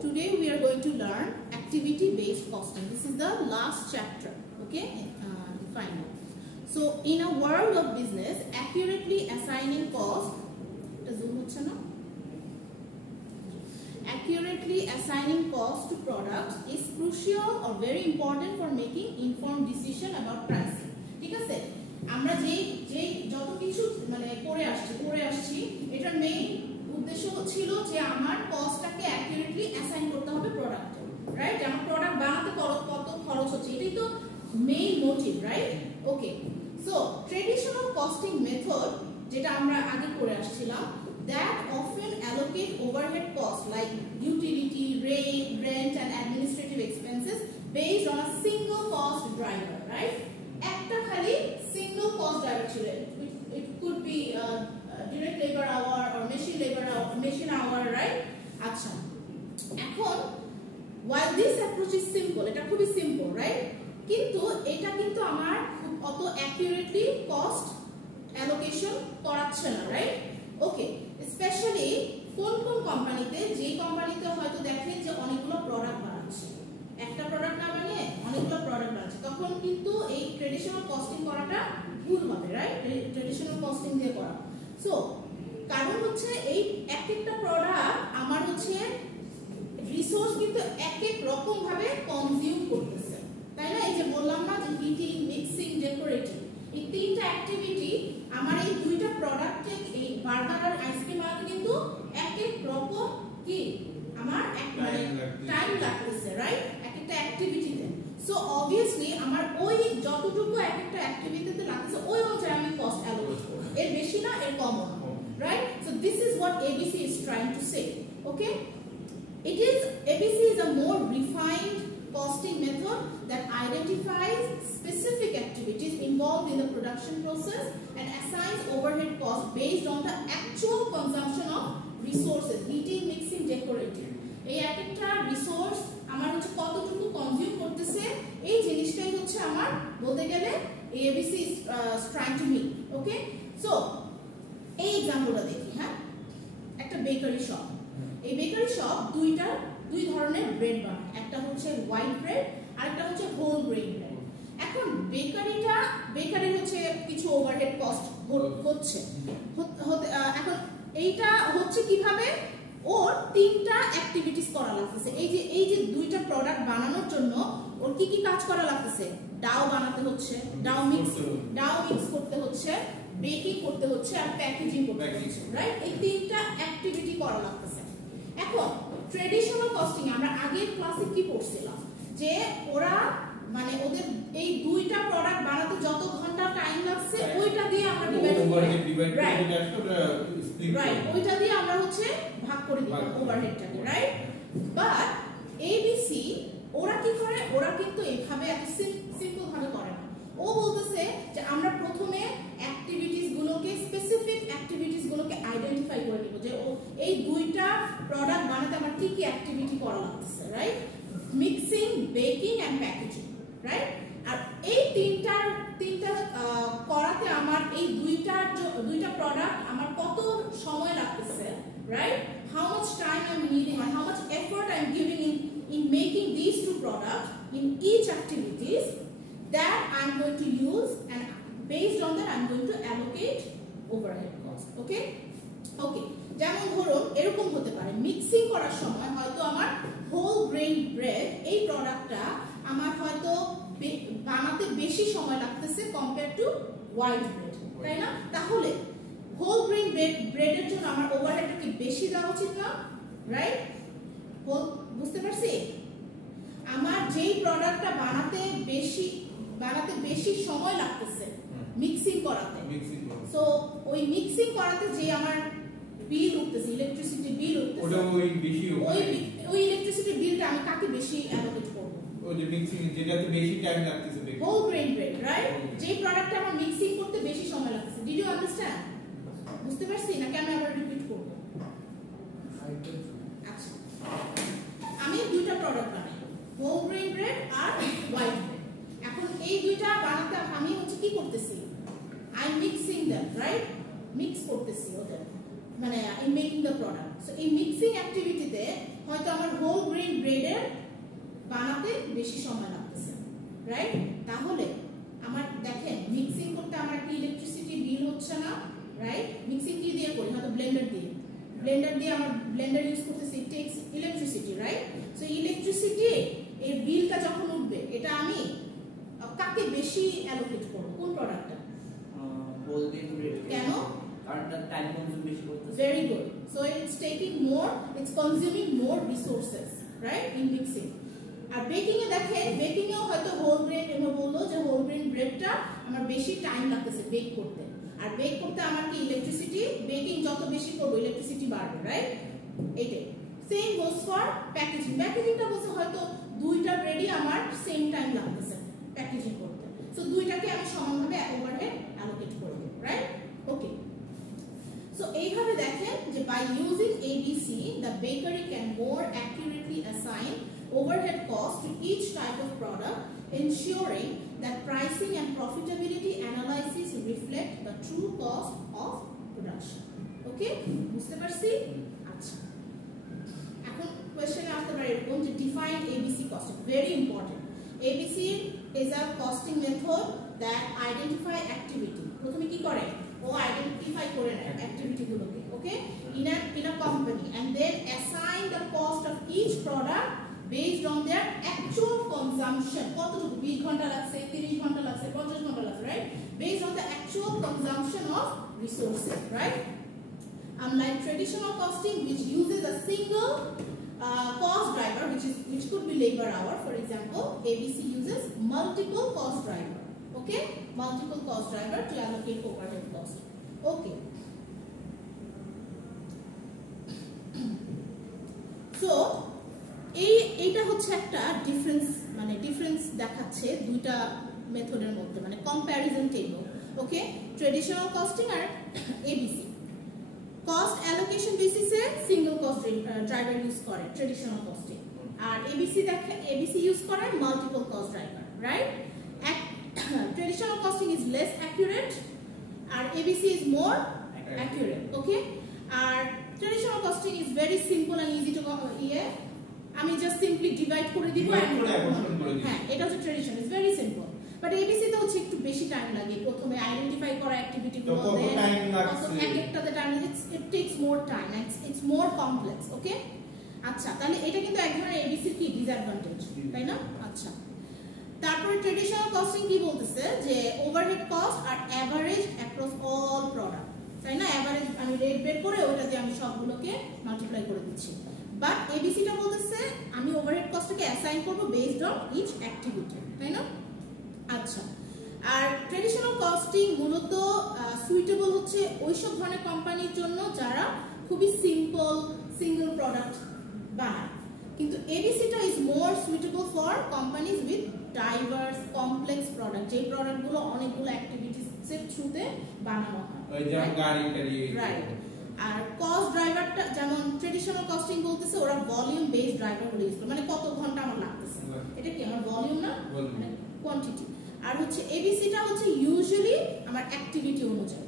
today we are going to learn activity based costing. This is the last chapter, okay, the final. So in a world of business, accurately assigning cost to products is crucial or very important for making informed decision about pricing. ঠিক আছে, আমরা যে যত কিছু মানে পড়ে আসছি এটার মেইন উদ্দেশ্য ছিল যে আমার কস্টটাকে অ্যাকুরেটলি অ্যাসাইন করতে হবে প্রোডাক্টে, রাইট? আমার প্রোডাক্ট বানাতে কত খরচ হচ্ছে এটাই তো মেইন মোটিভ, রাইট? ওকে, সো ট্রেডিশনাল কস্টিং মেথড যেটা আমরা আগে করে আসছিলাম, that often allocate overhead costs like utility, rent and administrative expenses based on a single cost driver, right? একটা খালি single cost driver ছিল, it could be direct labor hour or machine hour, right? আচ্ছা, এখন while this approach is simple, এটা খুবই simple, right? কিন্তু এটা কিন্তু আমার অত accurately cost allocation করাচ্ছে না, right? ওকে, স্পেশালি কোন কোম্পানিতে, যে কোম্পানিতে হয়তো দেখেন যে অনেকগুলো প্রোডাক্ট বানাচ্ছে, একটা প্রোডাক্ট না বানিয়ে অনেকগুলো প্রোডাক্ট বানাচ্ছে, তখন কিন্তু এই ট্রেডিশনাল কস্টিং করাটা ভুল হবে, রাইট? ট্রেডিশনাল কস্টিং দিয়ে করা। সো কারণ হচ্ছে এই একটা প্রোডাক্ট আমার হচ্ছে রিসোর্স কিন্তু এক রকম ভাবে কনজিউম করতেছে, তাই না? এই যে বললাম না যে হিটিং, মিক্সিং, ডেকোরেটিং, এই তিনটা অ্যাক্টিভিটি আমার এই দুইটা প্রোডাক্টে, এই বার্গার আর আইসক্রিম বানাতে কিন্তু এক রকম কি আমার টাইম লাগতেছে, রাইট? একটা অ্যাক্টিভিটিতে। সো অবভিয়াসলি আমার ওই যতটুকু একটা অ্যাক্টিভিটিতে লাগতেছে ওই অনুযায়ী আমি কস্ট অ্যালোকেট করব, এর বেশি না এর কম না, right? So this is what ABC is trying to say, okay? ABC is a more refined costing method that identifies specific activities involved in the production process and assigns overhead costs based on the actual consumption of resources, heating, mixing, decorating. এই একটা resource আমার হচ্ছে কতটুকু consume করতেছে, এই জিনিসটাই হচ্ছে আমার বলতে গেলে ABC is trying to meet, okay? So এই एग्जांपलটা দেখি, হ্যাঁ, একটা বেকারি শপ। এই বেকারি শপ দুই ধরনের ব্রেড বানায়, একটা হচ্ছে হোয়াইট ব্রেড আর একটা হচ্ছে হোল গ্রেইন ব্রেড। এখন বেকারির হচ্ছে কিছু ওভারহেড কস্ট হচ্ছে, এখন এইটা হচ্ছে কিভাবে, ওর তিনটা অ্যাক্টিভিটিস করা লাগতেছে। এই যে দুইটা প্রোডাক্ট বানানোর জন্য ওর কি কাজ করা লাগতেছে, ডাও বানাতে হচ্ছে, ডাও মিক্স করতে হচ্ছে, বেকিং করতে হচ্ছে আর প্যাকেজিং করতে হচ্ছে, রাইট? এই তিনটা অ্যাক্টিভিটি করা লাগতেছে। এখন ট্রেডিশনাল কস্টিং আমরা আগের ক্লাসে কি পড়ছিলাম, যে ওরা মানে ওদের এই দুইটা প্রোডাক্ট বানাতে যত ঘন্টা টাইম লাগছে ওইটা দিয়ে আমরা ডিভাইড রাইট, ওইটা দিয়ে আমরা হচ্ছে ভাগ করে দিই ওভারহেডটাকে, রাইট? বাট ABC ওরা কি করে, ওরা কিন্তু এইভাবে এত সিম্পল ভাবে করে না। ও বলতেছে যে আমরা প্রথমে স্পেসিফিক অ্যাক্টিভিটিস গুলোকে আইডেন্টিফাই করে নিব, যে এই দুইটা প্রোডাক্ট বানাতে আমার কি অ্যাক্টিভিটি করা লাগতেছে, right? Mixing, baking and packaging, right? আর এই তিনটা করাতে আমার এই দুইটা প্রোডাক্ট আমার কত সময় লাগতেছে, right? How much time I am needing and how much effort I am giving in making these two products in each activities that I am going to use, and based on that I am going to allocate overhead cost, okay? যেমন ধরুন এরকম হতে পারে, mixing করার সময় হয়তো আমার whole grain bread এই প্রোডাক্টটা আমার হয়তো বানাতে বেশি সময় লাগতেছে কম্পেয়ার টু হোয়াইট ব্রেড, তাই না? তাহলে হোল গ্রেইন ব্রেডের জন্য আমার ওভারহেডটা কি বেশি দেওয়া উচিত না, রাইট? বুঝতে পারছি? আমার যেই প্রোডাক্টটা বানাতে বেশি সময় লাগতেছে মিক্সিং করাতে, সো ওই মিক্সিং করাতে যে আমার বিল উঠতেছে, ইলেকট্রিসিটি বিল উঠতেছে, ওই ইলেকট্রিসিটি বিলটা আমি কাকে বেশি অ্যালোকেট করব? ওই যে মিক্সিং যেটাতে বেশি টাইম লাগতেছে, হোল গ্রেইন ব্রেড, রাইট? যে প্রোডাক্টটা আমার মিক্সিং করতে বেশি সময় লাগতেছে। Did you understand? বুঝতে পারছি না কেন আবার রিপিট করব? আচ্ছা, আমি দুইটা প্রোডাক্ট বানাই, হোল গ্রেইন ব্রেড আর হোয়াইট ব্রেড। এখন এই দুইটা বানাতে আমি হচ্ছে কি করতেছি, I mixing them, right? Mix করতেছি ওদের, মানে I making the product. So এই মিক্সিং অ্যাক্টিভিটিতে হয়তো আমার হোল গ্রেডের বানাতে বেশি সময় লাগতেছে, রাইট? তাহলে আমার দেখেন মিক্সিং করতে আমার একটা ইলেকট্রিসিটি বিল হচ্ছে না, রাইট? মিক্সিং কি দিয়ে করি? হয়তো ব্লেন্ডার দিয়ে আমার ব্লেন্ডার ইউজ করতেছি, ইট tax electricity, right? So electricity এর বিলটা যখন উঠবে এটা আমি কাকে বেশি অ্যালোকেট করব? কোন প্রোডাক্টটা? কেন? কারণ টাইম কনজিউম বেশি করতেছে। Very good. So it's taking more, it's consuming more resources, right, in mixing. আর বেকিং এ দেখেন, বেকিং এও হয়তো হোল গ্রেন, আমরা বললো যে হোল গ্রেন ব্রেডটা আমার বেশি টাইম লাগতেছে বেক করতে, আর বেক করতে আমার কি ইলেকট্রিসিটি, বেকিং যত বেশি করব ইলেকট্রিসিটি বাড়বে, রাইট? এইটাই সেম গোস ফর প্যাকেজিং। প্যাকেজিংটা বলছে হয়তো দুইটা ব্রেডই আমার সেম টাইম লাগতেছে প্যাকেজিং করতে, সো দুইটাকে আমি সমানভাবে ওভারহেড অ্যালোকেট করে দেব, রাইট? ওকে, so এইভাবে দেখেন যে by using ABC the bakery can more accurately assign overhead cost to each type of product, ensuring that pricing and profitability analysis reflect the true cost of production. Okay, বুঝতে পারছি? আচ্ছা, এখন কোশ্চেনে আসতে পারে এরকম যে define ABC cost, very important. ABC is a costing method that identify activity. প্রথমে কি করে? ও আইডেন্টিফাই করে নেয় অ্যাক্টিভিটি গুলোকে, ওকে, in a company, and then assign the cost of each product based on their actual consumption. কতটুকু? 20 ঘন্টা লাগছে, 30 ঘন্টা লাগছে, 50 ঘন্টা লাগছে, right? Based on the actual consumption of resources, right? Unlike traditional costing, which uses a single cost driver, which could be labor hour, for example, ABC uses multiple cost driver. Okay, multiple cost driver to allocate overhead cost. Okay, so এইটা হচ্ছে একটা difference দেখাচ্ছে দুইটা মেথডের মধ্যে, মানে comparison table. ওকে, traditional costing আর ABC। Cost allocation বেসিসে single cost driver use করে ট্রেডিশনাল কস্টিং, আর ABC ইউজ করে multiple cost driver, right? Traditional costing is less accurate and ABC is more accurate. Okay, and traditional costing is very simple and easy to আমি just simply divide করে দিব, হ্যাঁ এটা হচ্ছে tradition, is very simple. But ABC তে হচ্ছে একটু বেশি টাইম লাগে, প্রথমে আইডেন্টিফাই করা অ্যাক্টিভিটি গুলো, এক একটাতে time, it takes more time, it's more complex. Okay, আচ্ছা, তাহলে এটা কিন্তু এক ধরনের ABC এর কি ডিসঅ্যাডভান্টেজ, তাই না? আচ্ছা, তারপরে ট্রেডিশনাল কস্টিং কি বলতেছে যে ওভারহেড কস্ট আর এভারেজ অ্যাক্রস অল প্রোডাক্ট, তাই না? এভারেজ আমি রেট বের করে ওটা দিয়ে আমি সবগুলোকে মাল্টিপ্লাই করে দিচ্ছি। বাট এবিসিটা বলতেছে আমি ওভারহেড কস্টটাকে অ্যাসাইন করব বেসড অন ইচ অ্যাক্টিভিটি, তাই না? আচ্ছা, আর ট্রেডিশনাল কস্টিং মূলত সুইটেবল হচ্ছে ওইসব ধরনের কোম্পানির জন্য যারা খুবই সিম্পল সিঙ্গেল প্রোডাক্ট বানায়, কিন্তু এবিসিটা is more suitable for companies with diverse complex product, যে প্রোডাক্টগুলো অনেকগুলো অ্যাক্টিভিটিসের থ্রুতে বানানো হয়, ওই যে গাড়ি, রাইট? আর কস্ট ড্রাইভারটা যেমন ট্রেডিশনাল কস্টিং বলতেছে ওরা ভলিউম বেসড ড্রাইভারগুলো ইউজ করে, মানে কত ঘন্টা আমার লাগতেছে, এটা কি আমার ভলিউম না, মানে কোয়ান্টিটি। আর হচ্ছে এবিসিটা হচ্ছে ইউজুয়ালি আমার অ্যাক্টিভিটি অনুযায়ী,